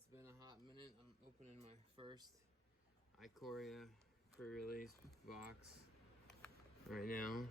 it's been a hot minute. I'm opening my first Ikoria pre-release box right now.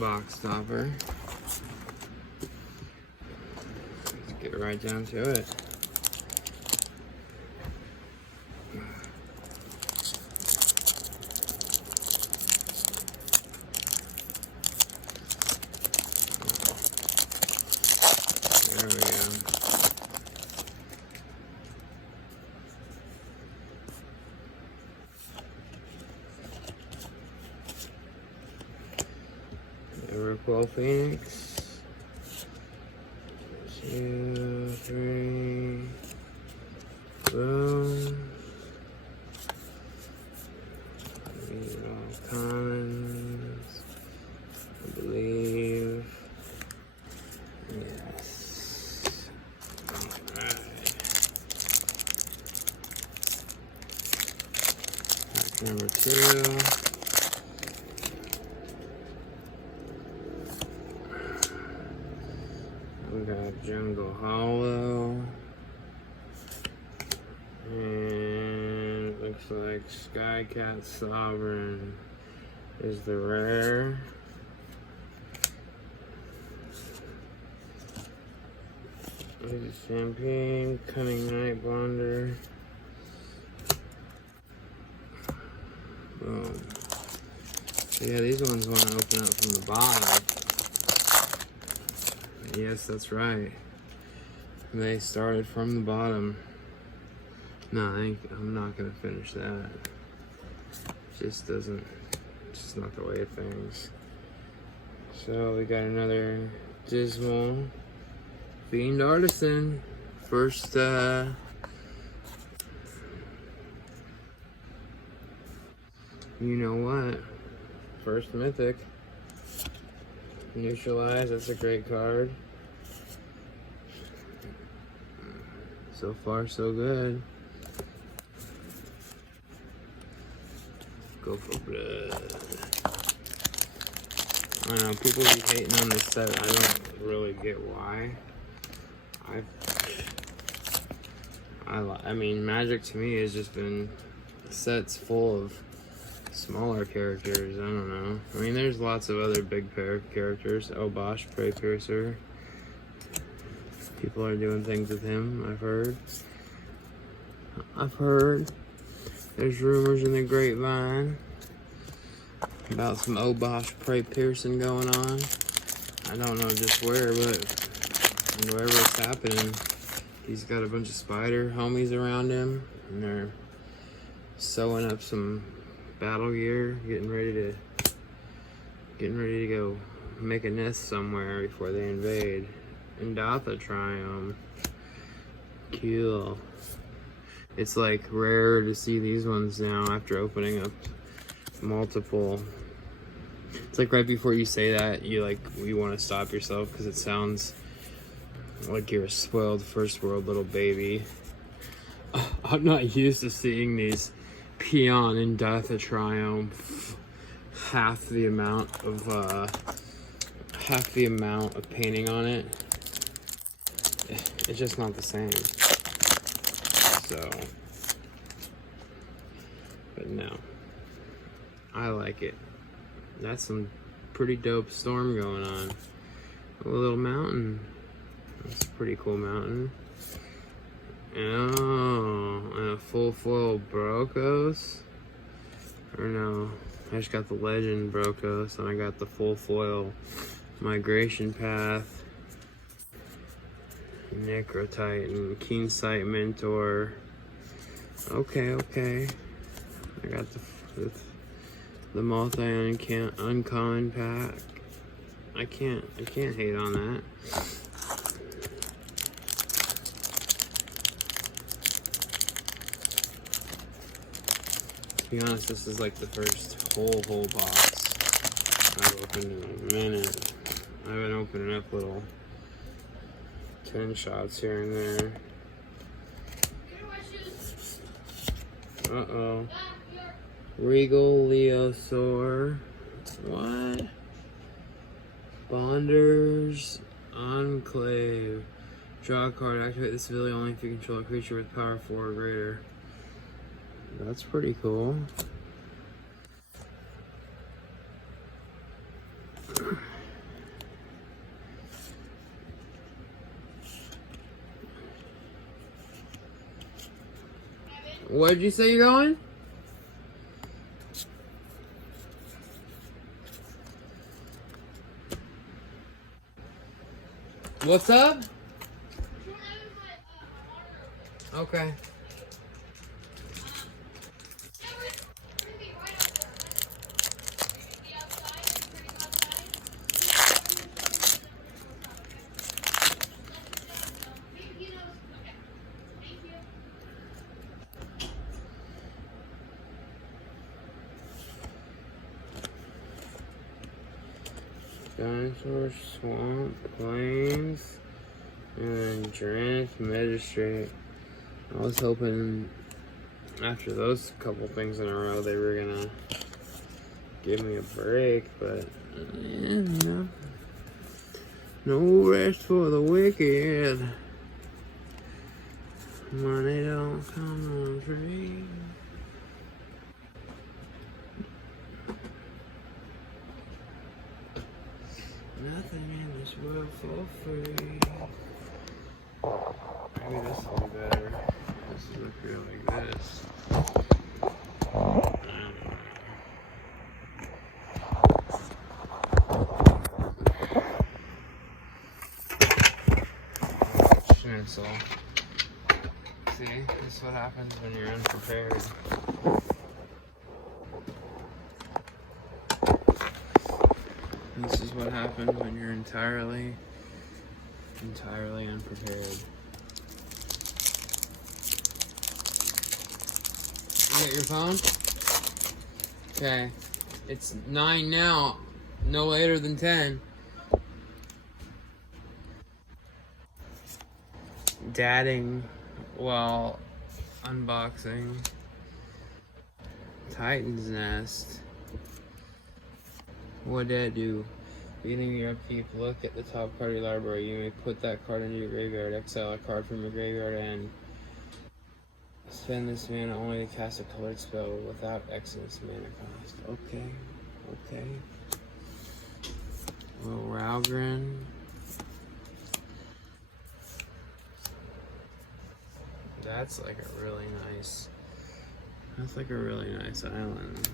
Box stopper. Let's get right down to it. There we go. Ripple Phoenix. 2, 3. Boom. These are all commons, I believe. Yes. Alright. Pack number 2. We got Jungle Hollow, and looks like Skycat Sovereign is the rare. There's Champagne, Cunning Night Blonder. Boom. So yeah, these ones want to open up from the bottom. Yes, that's right. They started from the bottom. No, I'm not gonna finish that. Just doesn't, just not the way of things. So we got another Dismal Fiend Artisan. First, you know what? First Mythic. Neutralize, that's a great card. So far, so good. Go for blood. I know, people be hating on this set. I don't really get why. I mean, Magic to me has just been sets full of smaller characters. I don't know. I mean, there's lots of other big pair characters. Obosh, Prey Piercer. People are doing things with him, I've heard. There's rumors in the grapevine about some Obosh Prey Piercing going on. I don't know just where, but wherever it's happening, he's got a bunch of spider homies around him, and they're sewing up some battle gear, getting ready to go make a nest somewhere before they invade. Indatha Triumph. Cool. It's like rare to see these ones now after opening up multiple. It's like right before you say that, you want to stop yourself because it sounds like you're a spoiled first world little baby. I'm not used to seeing these Peon Indatha Triumph half the amount of painting on it. It's just not the same. So, but no, I like it. That's some pretty dope storm going on. A little mountain. That's a pretty cool mountain. Oh, and a full foil Brokos. Or no, I just got the Legend Brokos, and I got the full foil Migration Path, Necrotitan, Keen Sight Mentor. Okay. I got the multi-uncommon pack. I can't hate on that. be honest, this is like the first whole box I've opened in a minute. I've been opening up little 10 shots here and there. Uh-oh. Regal Leosaur. What? Bonders Enclave. Draw a card. Activate this ability only if you control a creature with power 4 or greater. That's pretty cool. Where'd you say you're going? What's up? Okay. Dinosaur, Swamp, Plains, and then Giraffe, Magistrate. I was hoping after those couple things in a row they were gonna give me a break, but yeah, no rest for the wicked. Money don't come on free. Nothing in this world for free. Maybe this will be better. This will look real like this. Schnitzel. See, this is what happens when you're unprepared. This is what happens when you're entirely unprepared. You got your phone? Okay. It's 9 now. No later than 10. Dadding while unboxing. Titan's Nest. What did that do? Beginning your upkeep, look at the top card of your library. You may put that card into your graveyard. Exile a card from your graveyard and spend this mana only to cast a colored spell without excess mana cost. Okay. Little Ralgren. That's like a really nice island.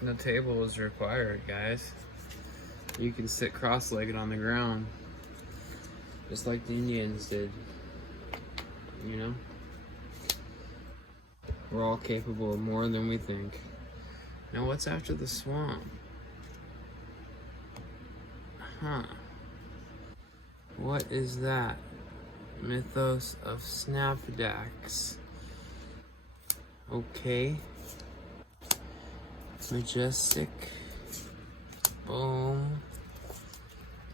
No table is required, guys. You can sit cross-legged on the ground, just like the Indians did. You know? We're all capable of more than we think. Now what's after the swamp? Huh. What is that? Mythos of Snapdax. Okay. Majestic. Boom.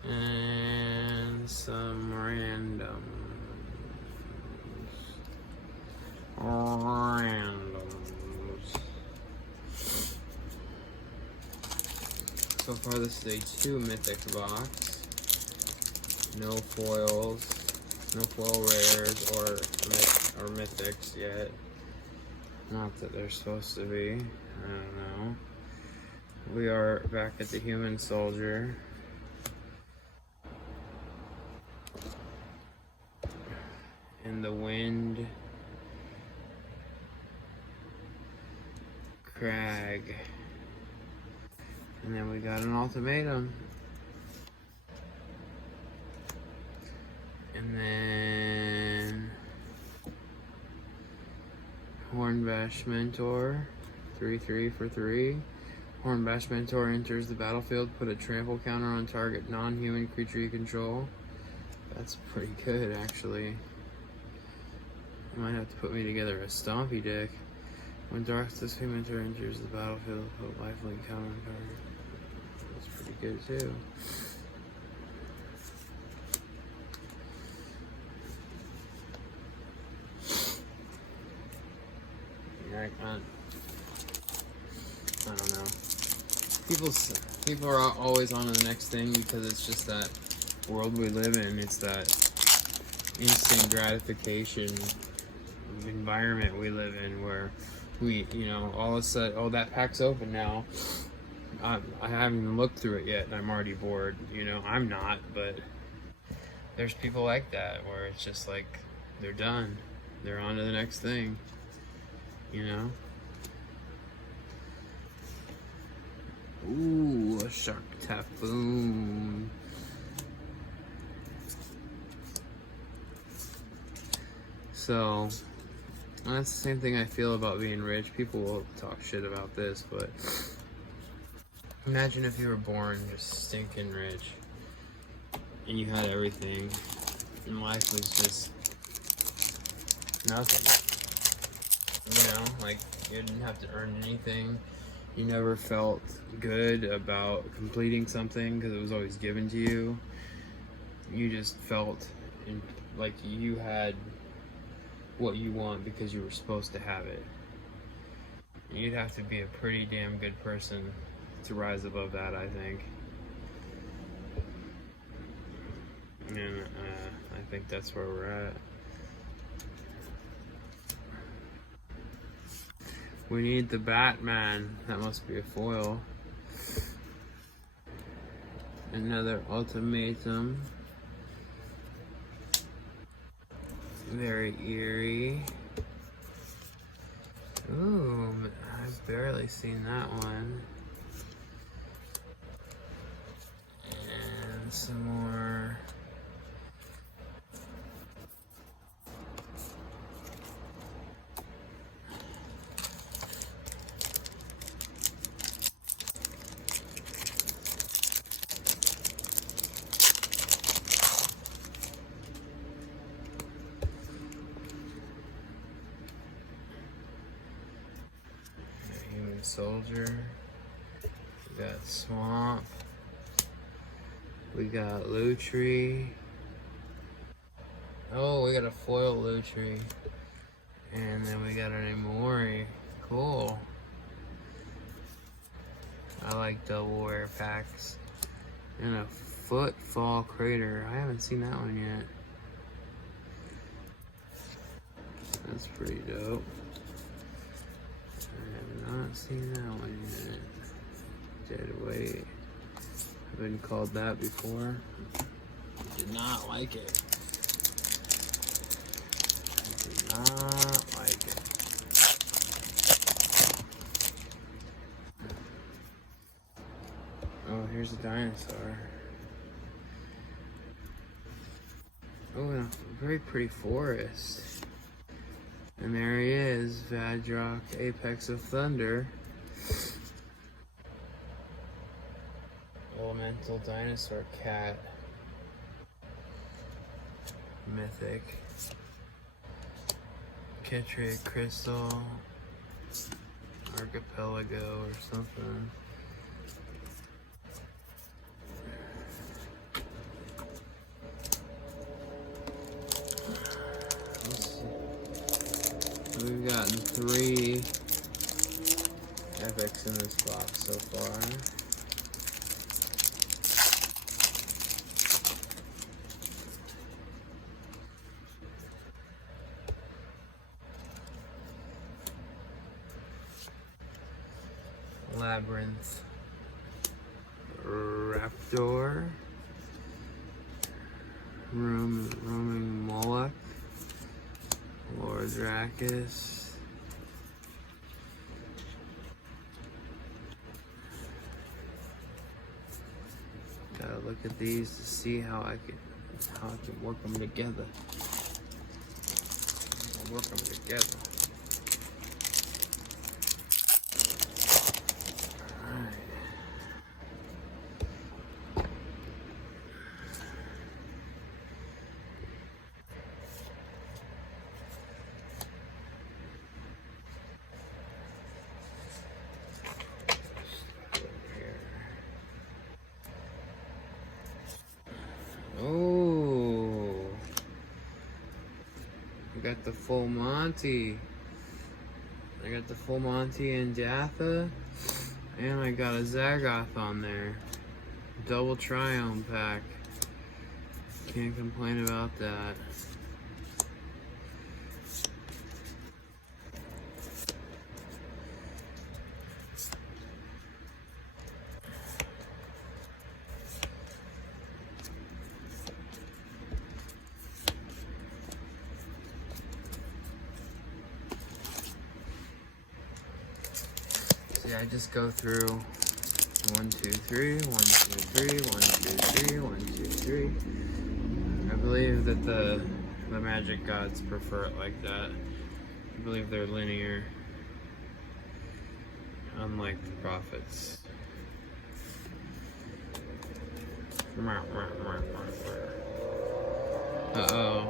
And some randoms. So far this is a 2 mythic box. No foils. No foil rares or mythics yet. Not that they're supposed to be. I don't know. We are back at the Human Soldier. And the Wind Crag. And then we got an ultimatum. And then Hornbash Mentor, 3/3 for 3. Hornbash Mentor enters the battlefield. Put a trample counter on target non-human creature you control. That's pretty good, actually. I might have to put me together a stompy deck. When Darkness Mentor enters the battlefield, put lifelink counter on target. That's pretty good too. Yeah, I don't know. People are always on to the next thing because it's just that world we live in. It's that instant gratification environment we live in where we, all of a sudden, oh, that pack's open now. I haven't even looked through it yet and I'm already bored. I'm not, but there's people like that where it's just like they're done. They're on to the next thing. Ooh, a Shark Typhoon. So, that's the same thing I feel about being rich. People will talk shit about this, but imagine if you were born just stinking rich and you had everything and life was just nothing. Like you didn't have to earn anything. You never felt good about completing something because it was always given to you. You just felt like you had what you want because you were supposed to have it. You'd have to be a pretty damn good person to rise above that, I think. And I think that's where we're at. We need the Batman. That must be a foil. Another ultimatum. Very eerie. Ooh, I've barely seen that one. And some more. Soldier, we got Swamp, we got Lutri. Oh, we got a foil Lutri, and then we got an Amori. Cool. I like double wear packs. And a Footfall Crater. I haven't seen that one yet. That's pretty dope. I have not seen that one yet. Dead Weight. I've been called that before. Did not like it. Did not like it. Oh, here's a dinosaur. Oh, and a very pretty forest. And there he is, Vadrock, Apex of Thunder. Elemental Dinosaur Cat. Mythic. Ketria Crystal. Archipelago or something. We've gotten 3 epics in this box so far. Labyrinth. Raptor. Roaming Moloch. Lord Dracus. Gotta look at these to see how I can how I can work them together. Work them together. Alright. Oh, I got the full Monty. I got the full Monty and Datha, and I got a Zagoth on there. Double Triome pack. Can't complain about that. See, I just go through 1, 2, 3, 1, 2, 3, 1, 2, 3, 1, 2, 3. I believe that the magic gods prefer it like that. I believe they're linear, unlike the prophets. Uh-oh,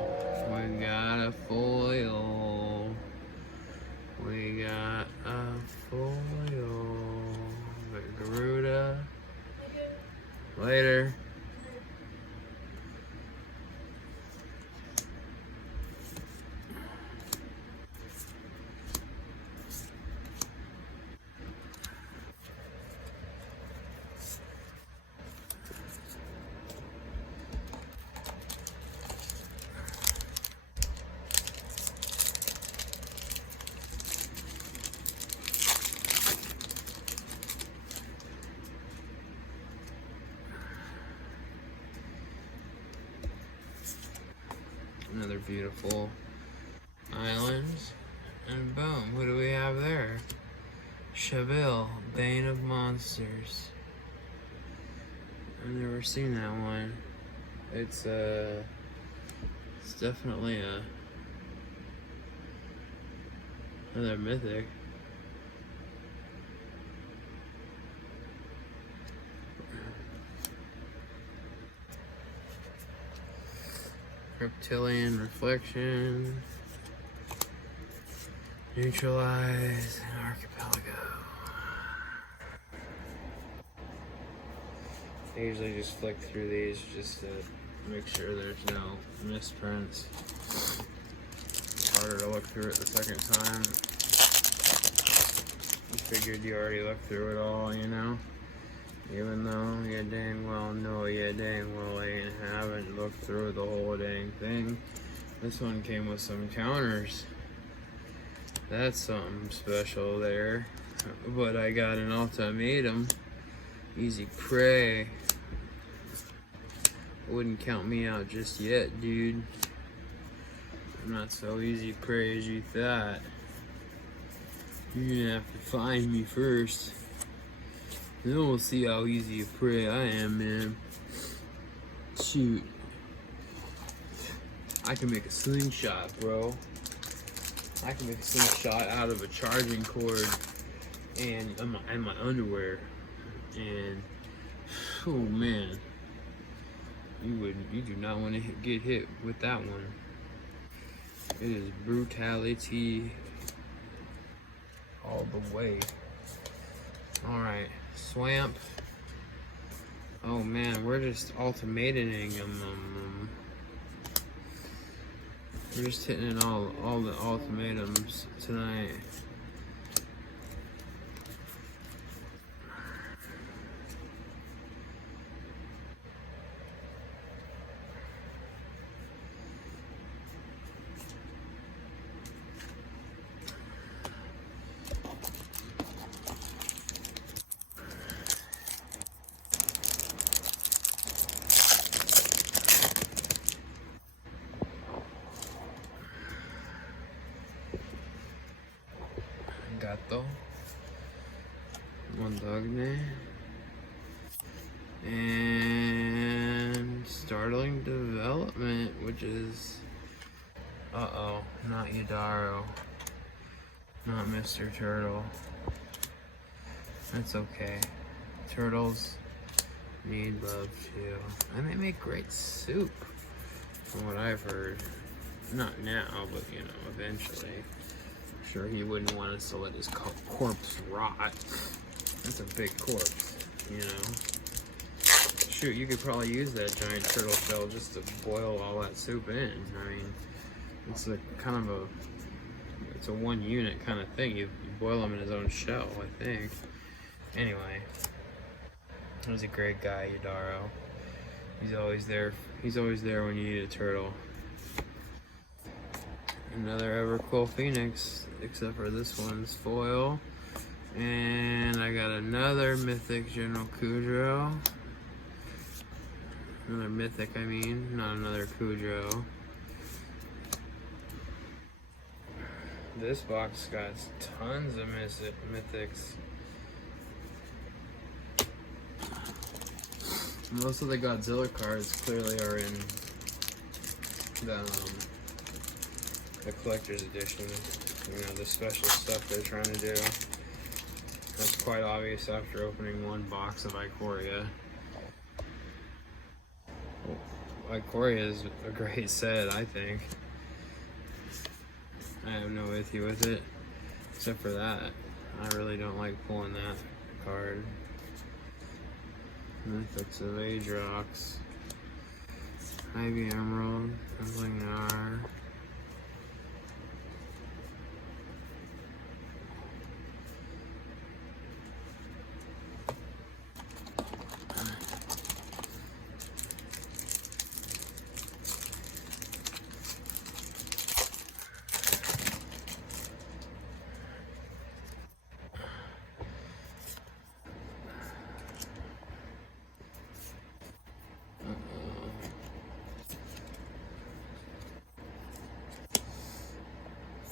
we got a foil. We got a foil. The Garuda. Later. Another beautiful island. And boom, who do we have there? Cheville, Bane of Monsters. I've never seen that one. It's definitely another mythic. Reptilian Reflection, Neutralize, and Archipelago. I usually just flick through these just to make sure there's no misprints. It's harder to look through it the second time. You figured you already looked through it all, you know? Even though you dang well know you dang well ain't haven't looked through the whole dang thing. This one came with some counters. That's something special there. But I got an ultimatum. Easy prey. Wouldn't count me out just yet, dude. I'm not so easy prey as you thought. You're gonna have to find me first. Then we'll see how easy a prey I am, man. Shoot. I can make a slingshot, bro. I can make a slingshot out of a charging cord and my underwear. And, oh man. You do not want to get hit with that one. It is brutality all the way. Alright. Swamp. Oh man, we're just ultimating them. We're just hitting in all the ultimatums tonight. Gato, Montagne, and startling development, which is, uh-oh, not Yadaro, not Mr. Turtle. That's okay. Turtles need love too. And they make great soup, from what I've heard. Not now, but you know, eventually. I'm sure he wouldn't want us to let his corpse rot. That's a big corpse, you know. Shoot, you could probably use that giant turtle shell just to boil all that soup in. I mean, it's a kind of a, it's a one unit kind of thing. You boil him in his own shell, I think. Anyway, he's a great guy, Yadaro. He's always there. He's always there when you need a turtle. Another Evercool Phoenix, except for this one's foil. And I got another Mythic General Kudrow. Another Mythic, I mean, not another Kudrow. This box got tons of Mythics. Most of the Godzilla cards clearly are in the collector's edition. You know, the special stuff they're trying to do. That's quite obvious after opening one box of Ikoria. Ikoria is a great set, I think. I have no issue with it, except for that. I really don't like pulling that card. Mythics of Aedrox, Ivy Emerald, Klingar.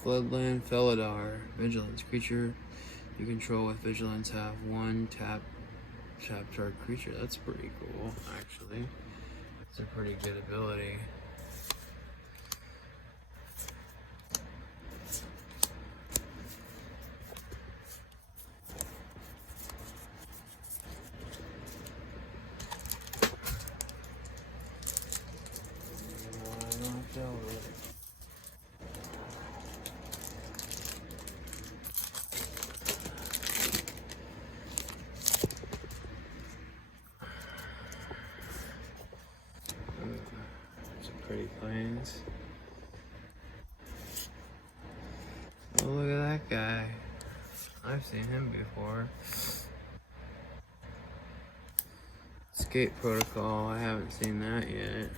Floodland Felidar, Vigilance. Creature you control with Vigilance have one tap target creature. That's pretty cool, actually. It's a pretty good ability. Pretty planes. Oh, look at that guy. I've seen him before. Escape Protocol, I haven't seen that yet.